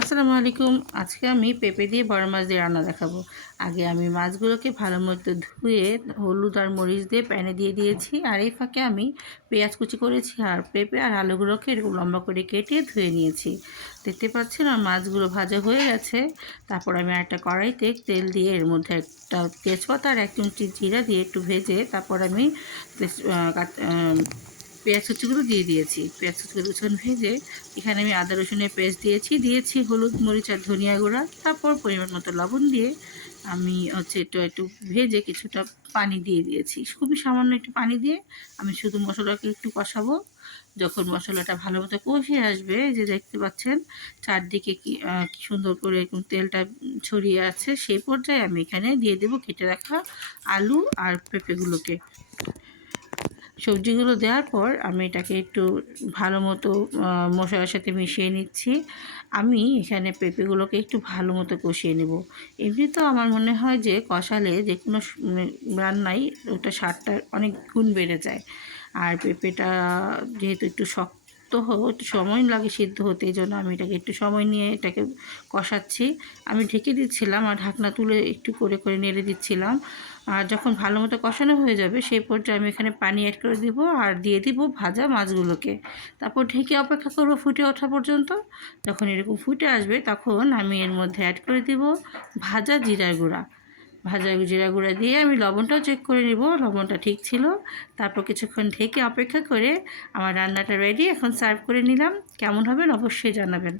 আসসালামু আলাইকুম। আজকে আমি পেঁপে দিয়ে বড় মাছ দিয়ে রান্না দেখাবো। আগে আমি মাছগুলোকে ভালো মতো ধুয়ে হলুদ আর মরিচ দিয়ে প্যানে দিয়ে দিয়েছি। আর এই ফাঁকে আমি পেঁয়াজ কুচি করেছি আর পেঁপে আর আলুগুলোকে এরকম লম্বা করে কেটে ধুয়ে নিয়েছি। দেখতে পাচ্ছেন আর মাছগুলো ভাজা হয়ে গেছে। তারপর আমি একটা কড়াইতে তেল দিয়ে এর মধ্যে একটা তেজপাতা আর 1 চিমটি জিরা দিয়ে একটু ভেজে তারপর আমি পেঁয়াজ কুচিগুলো দিয়ে দিয়েছি। পেঁয়াজ কুচিগুলো কিছুক্ষণ ভেজে এখানে আমি আদা রসুনের পেস্ট দিয়েছি হলুদ মরিচ আর ধনিয়া গুঁড়া। তারপর পরিমাণ মতো লবণ দিয়ে আমি একটু ভেজে কিছুটা পানি দিয়ে দিয়েছি। খুবই সামান্য একটু পানি দিয়ে আমি শুধু মশলাকে একটু কষাবো। যখন মশলাটা ভালো মতো কষে আসবে, যে দেখতে পাচ্ছেন চারদিকে কি সুন্দর করে এরকম তেলটা ছড়িয়ে আছে, সেই পর্যায়ে আমি এখানে দিয়ে দেবো কেটে রাখা আলু আর পেঁপেগুলোকে। সবজিগুলো দেওয়ার পর আমি এটাকে একটু ভালো মতো মশলার সাথে মিশিয়ে নিচ্ছি। আমি এখানে পেঁপেগুলোকে একটু ভালো মতো কষিয়ে নেব। এমনি তো আমার মনে হয় যে কষালে যে কোনো রান্নাই ওটা স্বাদটা অনেক গুণ বেড়ে যায়। আর পেঁপেটা যেহেতু একটু শক্ত একটু সময় লাগে সিদ্ধ হতে, এই জন্য আমি এটাকে একটু সময় নিয়ে এটাকে কষাচ্ছি। আমি ঢেকে দিচ্ছিলাম আর ঢাকনা তুলে একটু করে করে নেড়ে দিচ্ছিলাম। আর যখন ভালো মতো কষানো হয়ে যাবে সেই পর্যায়ে আমি এখানে পানি অ্যাড করে দিব আর দিয়ে দিব ভাজা মাছগুলোকে। তারপর ঢেকে অপেক্ষা করব ফুটে ওঠা পর্যন্ত। যখন এরকম ফুটে আসবে তখন আমি এর মধ্যে অ্যাড করে দিব ভাজা জিরার গুঁড়া। ভাজা জিরা গুঁড়া দিয়ে আমি লবণটাও চেক করে নিব, লবণটা ঠিক ছিল। তারপর কিছুক্ষণ ঢেকে অপেক্ষা করে আমার রান্নাটা রেডি। এখন সার্ভ করে নিলাম। কেমন হবেন অবশ্যই জানাবেন।